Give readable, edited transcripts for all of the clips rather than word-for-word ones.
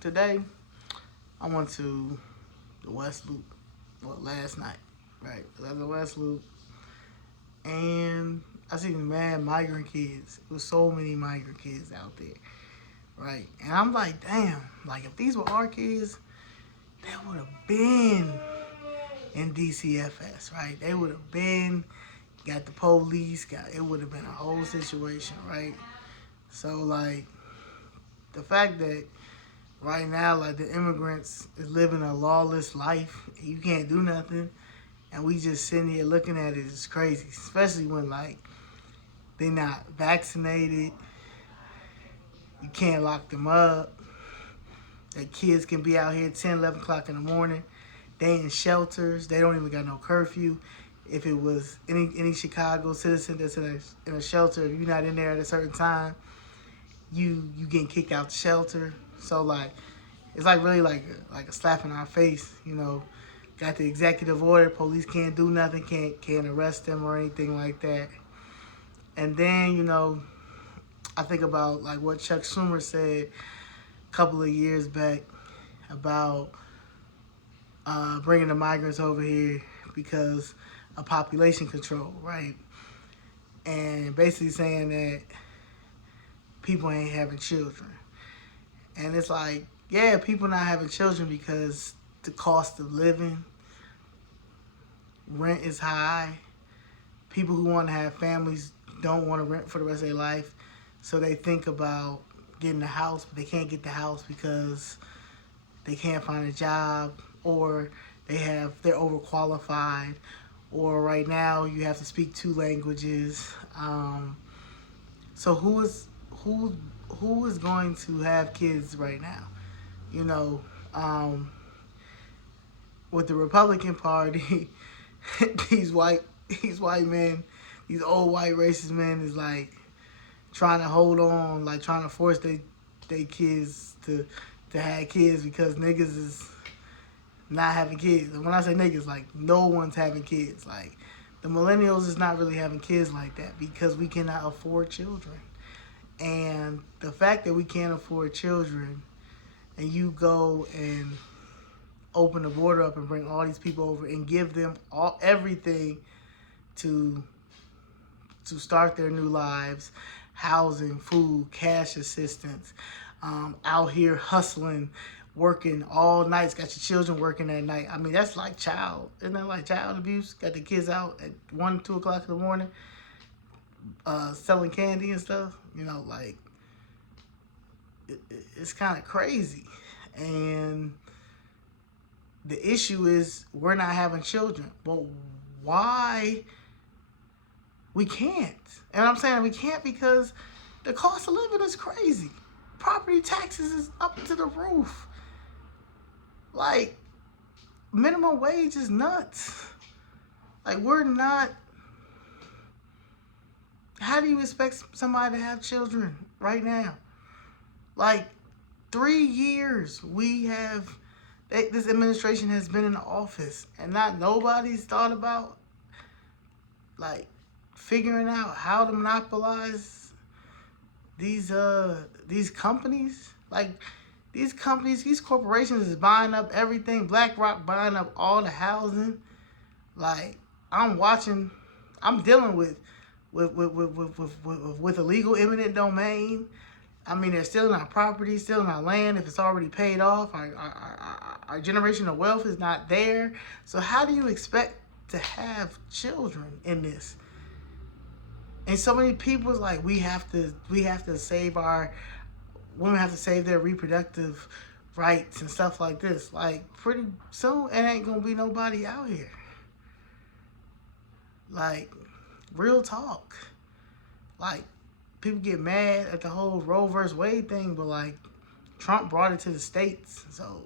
Today I went to the West Loop, well, last night, right? I was at the West Loop, and I seen mad migrant kids. There was so many migrant kids out there, right? And I'm like, damn, like if these were our kids, they would have been in DCFS, right? They would have been, got the police, it would have been a whole situation, right? So like the fact that right now, like the immigrants is living a lawless life, you can't do nothing, and we just sitting here looking at it is crazy. Especially when like they not vaccinated, you can't lock them up. Their kids can be out here 10, 11 o'clock in the morning. They in shelters. They don't even got no curfew. If it was any Chicago citizen that's in a shelter, if you're not in there at a certain time, you getting kicked out the shelter. So like it's like really like a slap in our face, Got the executive order, police can't do nothing, can't arrest them or anything like that. And then I think about like what Chuck Schumer said a couple of years back about bringing the migrants over here because of population control, right? And basically saying that people ain't having children. And it's like, yeah, people not having children because the cost of living, rent is high. People who want to have families don't want to rent for the rest of their life. So they think about getting a house, but they can't get the house because they can't find a job, or they're overqualified, or right now you have to speak two languages. So who is going to have kids right now? With the Republican Party, these white men, these old white racist men is like trying to hold on, like trying to force they kids to have kids because niggas is not having kids. And when I say niggas, like no one's having kids. Like the millennials is not really having kids like that because we cannot afford children. And the fact that we can't afford children, and you go and open the border up and bring all these people over and give them everything to start their new lives, housing, food, cash assistance, out here hustling, working all nights, got your children working at night. I mean, that's like isn't that like child abuse? Got the kids out at 1, 2 o'clock in the morning, selling candy and stuff. Like, it's kind of crazy. And the issue is we're not having children. Well, why we can't? And I'm saying we can't because the cost of living is crazy. Property taxes is up to the roof. Like, minimum wage is nuts. Like, we're not... How do you expect somebody to have children right now? Like, 3 years this administration has been in the office, and nobody's thought about like figuring out how to monopolize these companies. Like these corporations is buying up everything. BlackRock buying up all the housing. Like I'm dealing with illegal eminent domain. I mean, they're stealing our property, stealing our land if it's already paid off. Our generational wealth is not there. So how do you expect to have children in this? And so many people is like, we have to save women have to save their reproductive rights and stuff like this. Like pretty soon, it ain't gonna be nobody out here. Like, real talk. Like, people get mad at the whole Roe versus Wade thing, but like Trump brought it to the states, so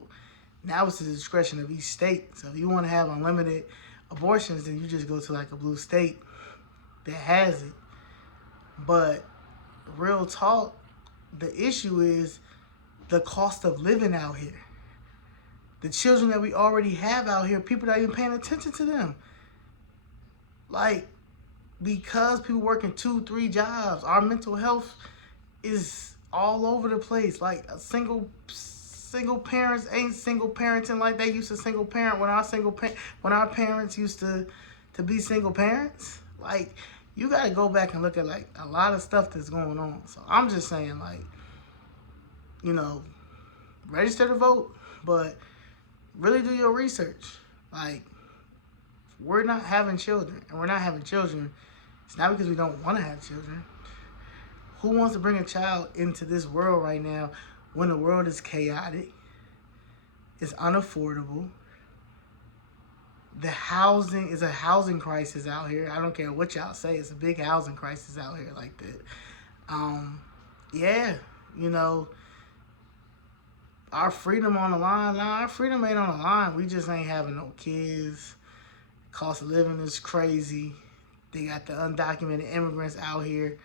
now it's the discretion of each state. So if you want to have unlimited abortions, then you just go to like a blue state that has it. But real talk, the issue is the cost of living out here. The children that we already have out here, people not even paying attention to them. Like, because people working 2, 3 jobs, our mental health is all over the place. Like a single parents ain't single parenting like they used to single parent when our parents used to be single parents. Like, you gotta go back and look at like a lot of stuff that's going on. So I'm just saying, like, you know, register to vote, but really do your research. Like, we're not having children, and we're not having children. It's not because we don't want to have children. Who wants to bring a child into this world right now when the world is chaotic? It's unaffordable. The housing is a housing crisis out here. I don't care what y'all say. It's a big housing crisis out here like that. Yeah, you know, our freedom on the line. Nah, our freedom ain't on the line. We just ain't having no kids. Cost of living is crazy. They got the undocumented immigrants out here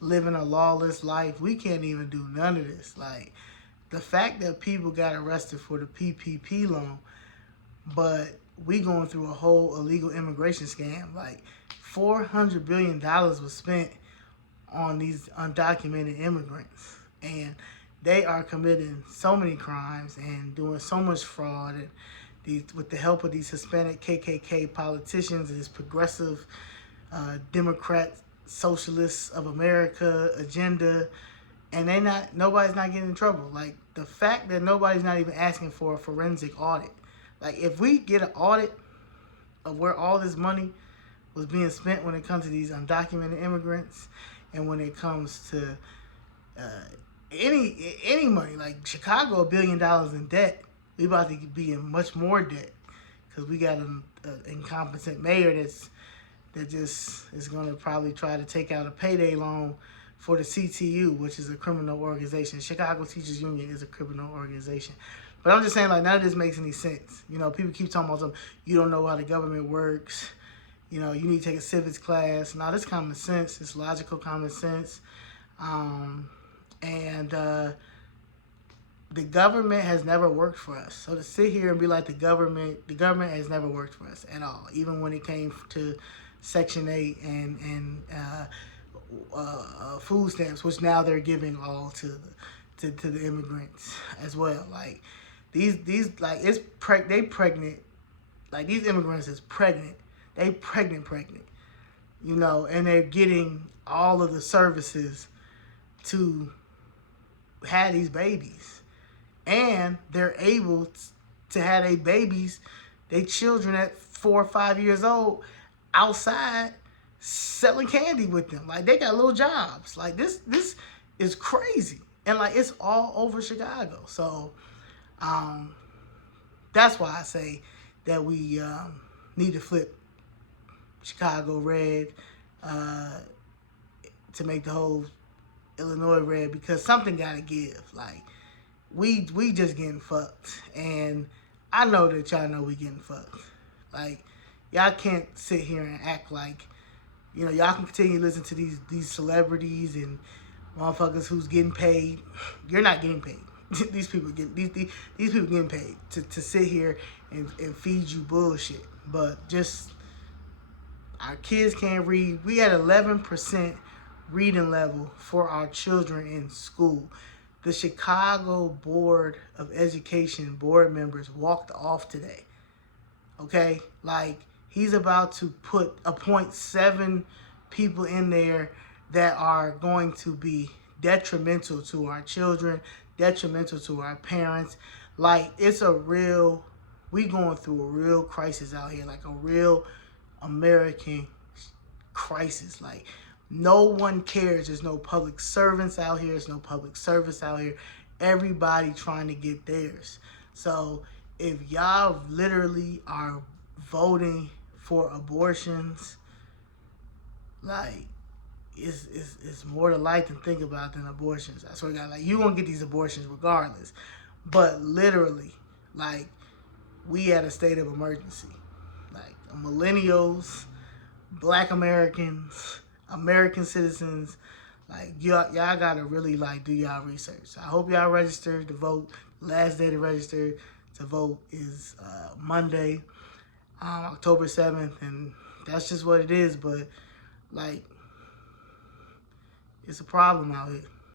living a lawless life. We can't even do none of this. Like, the fact that people got arrested for the PPP loan, but we going through a whole illegal immigration scam. Like, $400 billion was spent on these undocumented immigrants, and they are committing so many crimes and doing so much fraud, and with the help of these Hispanic KKK politicians and this progressive Democrat Socialists of America agenda, and nobody's not getting in trouble. Like, the fact that nobody's not even asking for a forensic audit. Like, if we get an audit of where all this money was being spent when it comes to these undocumented immigrants, and when it comes to any money, like Chicago, $1 billion in debt, we about to be in much more debt because we got an incompetent mayor that just is going to probably try to take out a payday loan for the CTU, which is a criminal organization. Chicago Teachers Union is a criminal organization. But I'm just saying, like, none of this makes any sense. You know, people keep talking about something, you don't know how the government works. You know, you need to take a civics class. Now, this common sense. It's logical common sense. The government has never worked for us. So to sit here and be like the government has never worked for us at all. Even when it came to Section 8 and food stamps, which now they're giving all to the immigrants as well. Like, these like, they pregnant. Like, these immigrants is pregnant. They pregnant. You know, and they're getting all of the services to have these babies. And they're able to have their babies, their children at 4 or 5 years old, outside selling candy with them. Like, they got little jobs. Like, this is crazy. And, like, it's all over Chicago. So, that's why I say that we need to flip Chicago red to make the whole Illinois red, because something got to give. Like, we just getting fucked. And I know that y'all know we getting fucked. Like, y'all can't sit here and act like, you know, y'all can continue to listen to these celebrities and motherfuckers who's getting paid. You're not getting paid. These people getting paid to sit here and feed you bullshit. But just, our kids can't read. We had 11% reading level for our children in school. The Chicago Board of Education board members walked off today. Okay? Like, he's about to appoint 7 people in there that are going to be detrimental to our children, detrimental to our parents. Like, we going through a real crisis out here, like a real American crisis. Like, no one cares. There's no public servants out here. There's no public service out here. Everybody trying to get theirs. So if y'all literally are voting for abortions, like, it's more to life than think about than abortions. I swear to God, like, you gonna get these abortions regardless. But literally, like, we at a state of emergency. Like, millennials, Black Americans, American citizens, like, y'all gotta really, like, do y'all research. I hope y'all register to vote. Last day to register to vote is Monday, October 7th, and that's just what it is. But, like, it's a problem out here.